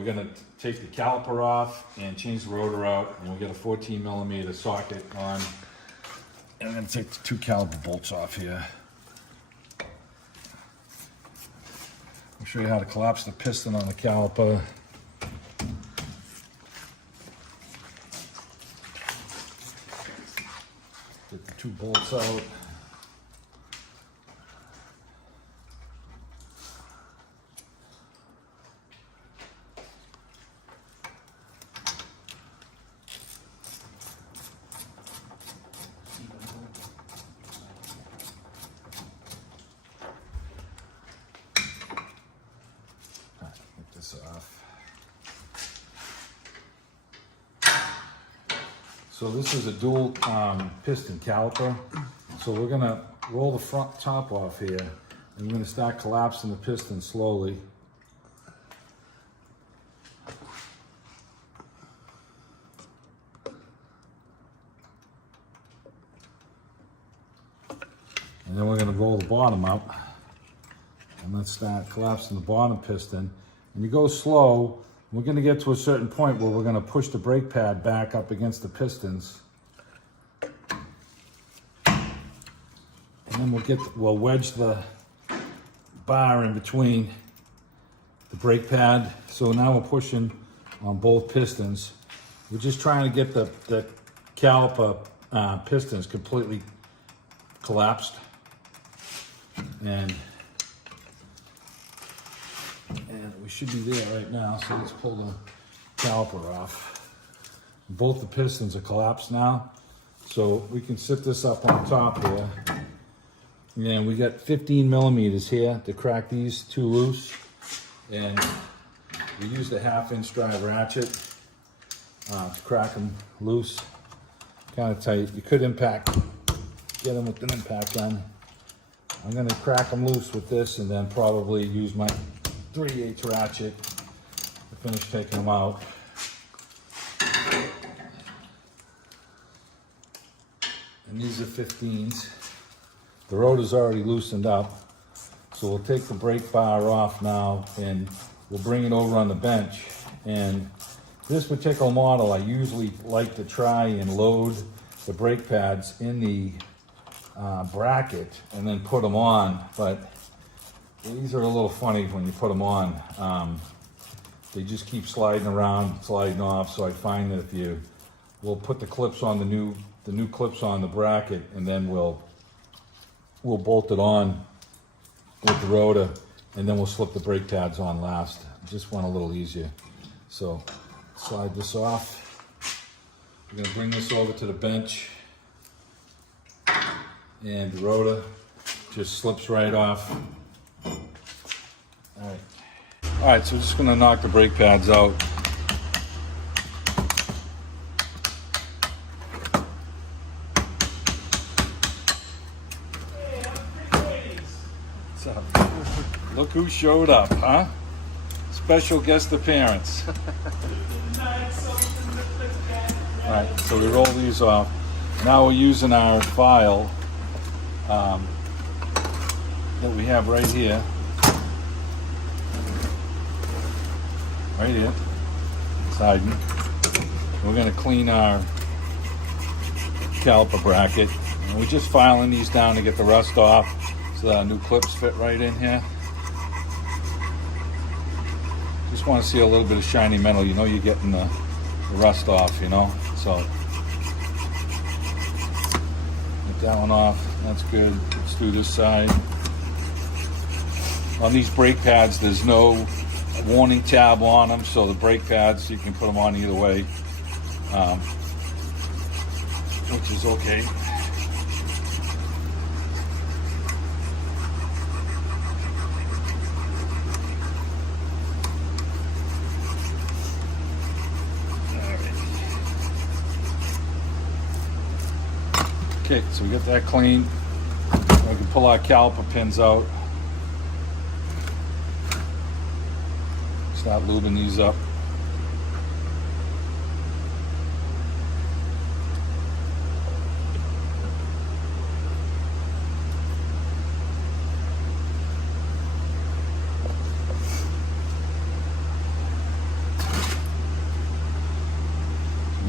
we're gonna take the caliper off and change the rotor out, and we'll get a 14mm socket on. And I'm gonna take the 2 caliper bolts off here. I'll show you how to collapse the piston on the caliper. Get the 2 bolts out. Get this off. So this is a dual piston caliper. So we're gonna roll the front top off here, and we're gonna start collapsing the piston slowly. And then we're gonna roll the bottom up, and let's start collapsing the bottom piston. And you go slow. We're going to get to a certain point where we're going to push the brake pad back up against the pistons. And then we'll wedge the bar in between the brake pad. So now we're pushing on both pistons. We're just trying to get the caliper pistons completely collapsed. And we should be there right now, so let's pull the caliper off. Both the pistons are collapsed now, so we can sit this up on top here. And we got 15mm here to crack these 2 loose, and we used a 1/2" drive ratchet to crack them loose. Kind of tight. You could get them with an impact gun. I'm going to crack them loose with this, and then probably use my 3/8 ratchet to finish taking them out. And these are 15s. The rotor's already loosened up, so we'll take the brake bar off now, and we'll bring it over on the bench. And this particular model, I usually like to try and load the brake pads in the bracket and then put them on, but these are a little funny when you put them on. They just keep sliding around, sliding off. So I find that we'll put the clips on the new clips on the bracket, and then we'll bolt it on with the rotor, and then we'll slip the brake pads on last. Just went a little easier. So slide this off. We're gonna bring this over to the bench, and the rotor just slips right off. All right, so we're just gonna knock the brake pads out. What's up? Look who showed up, huh? Special guest appearance. All right, so we roll these off. Now we're using our file that we have right here. Right here, siding. We're going to clean our caliper bracket, and we're just filing these down to get the rust off, so that our new clips fit right in here. Just want to see a little bit of shiny metal. You know, you're getting the rust off. You know, so get that one off. That's good. Let's do this side. On these brake pads, there's no warning tab on them, so the brake pads, you can put them on either way, which is okay. Okay, so we get that clean. We can pull our caliper pins out. Start lubing these up.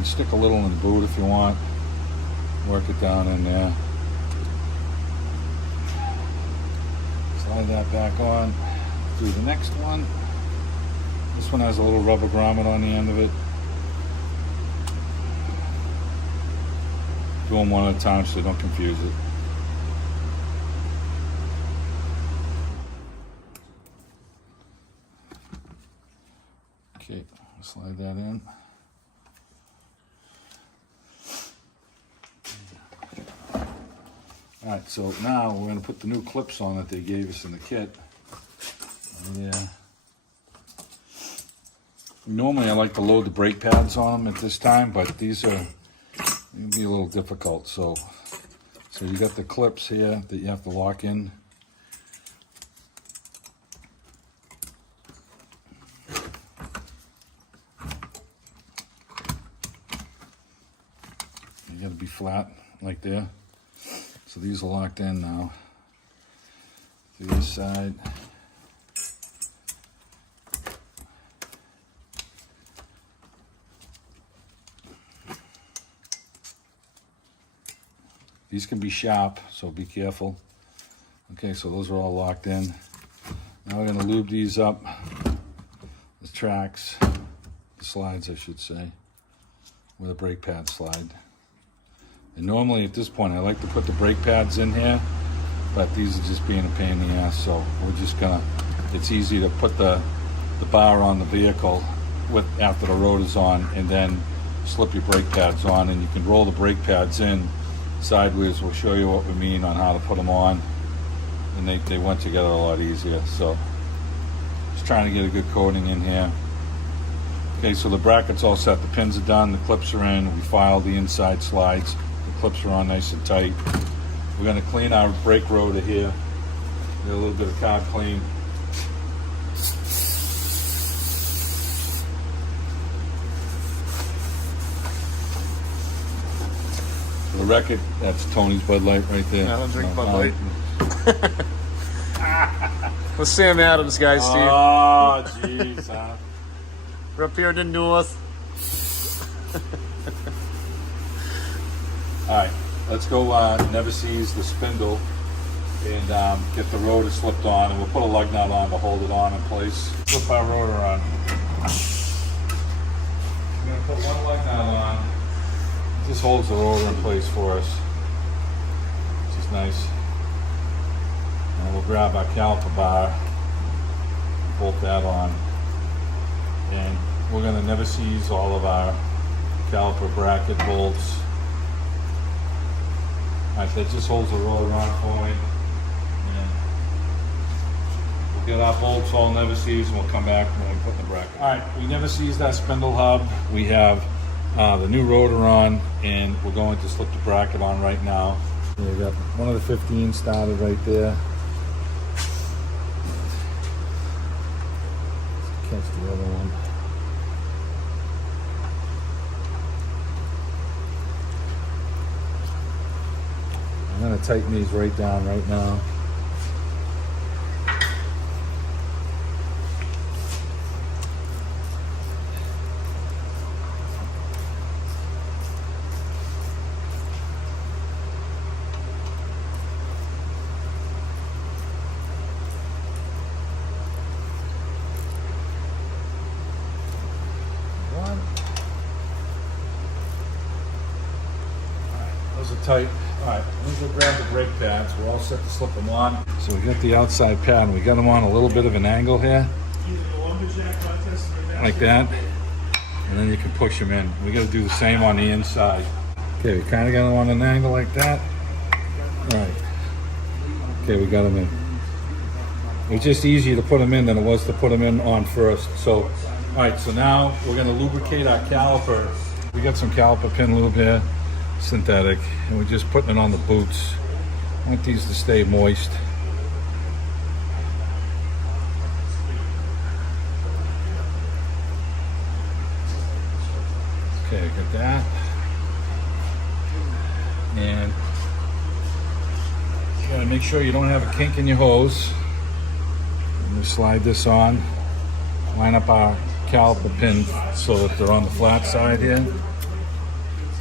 can stick a little in the boot if you want. Work it down in there. Slide that back on. Do the next one. This one has a little rubber grommet on the end of it. Do them one at a time so don't confuse it. Okay, slide that in. Alright, so now we're going to put the new clips on that they gave us in the kit. Yeah. Normally I like to load the brake pads on them at this time, but these are going to be a little difficult. So you got the clips here that you have to lock in. You got to be flat like there. So these are locked in now. To this side. These can be sharp, so be careful. Okay, so those are all locked in. Now we're gonna lube these up, the tracks, the slides I should say, where the brake pads slide. And normally at this point I like to put the brake pads in here, but these are just being a pain in the ass, so we're just gonna, it's easy to put the bar on the vehicle after the rotor's on, and then slip your brake pads on, and you can roll the brake pads in sideways. We'll show you what we mean on how to put them on, and they went together a lot easier. So just trying to get a good coating in here. Okay, so the bracket's all set, the pins are done, the clips are in, we filed the inside slides, the clips are on nice and tight. We're going to clean our brake rotor here, get a little bit of carb clean. The record, that's Tony's Bud Light right there. I don't drink Bud Light. Let's Sam Adams, guys, Steve. Oh, jeez, huh? We're up here in the north. All right, let's go never seize the spindle and get the rotor slipped on, and we'll put a lug nut on to hold it on in place. Flip our rotor on. We're gonna put one lug nut on. This holds the rotor in place for us, which is nice. And we'll grab our caliper bar, bolt that on, and we're going to never seize all of our caliper bracket bolts. Alright, that just holds the rotor on for me. And we'll get our bolts all never seized, and we'll come back when we put the bracket. Alright, we never seized that spindle hub. We have the new rotor on, and we're going to slip the bracket on right now. We got one of the 15 started right there. Let's catch the other one. I'm going to tighten these right down right now. Those are tight. All right, let's go grab the brake pads. We're all set to slip them on. So we got the outside pad, and we got them on a little bit of an angle here, like that, and then you can push them in. We got to do the same on the inside. Okay, we kind of got them on an angle like that. All right. Okay, we got them in. It was just easier to put them in than it was to put them in on first. So, all right, so now we're going to lubricate our caliper. We got some caliper pin lube here, synthetic, and we're just putting it on the boots. I want these to stay moist. Okay, got that. And you gotta make sure you don't have a kink in your hose. We slide this on, line up our caliper pin so that they're on the flat side here.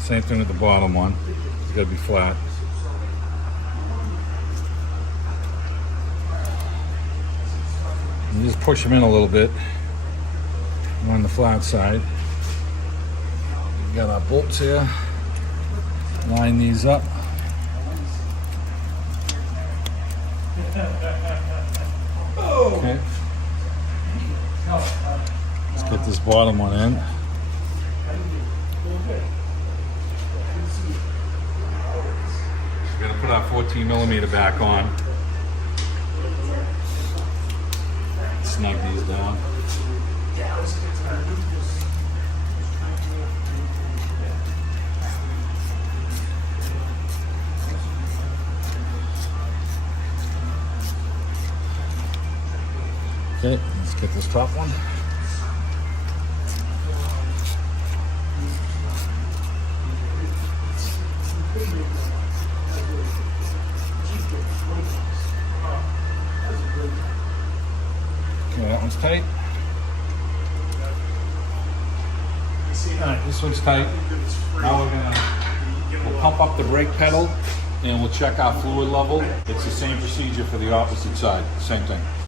Same thing with the bottom one. It's got to be flat. You just push them in a little bit on the flat side. We got our bolts here. Line these up. Okay. Let's get this bottom one in. We're gonna put our 14 millimeter back on. Snug these down. Okay, let's get this top one. Okay, that one's tight. Alright, this one's tight. Now we'll pump up the brake pedal and we'll check our fluid level. It's the same procedure for the opposite side, same thing.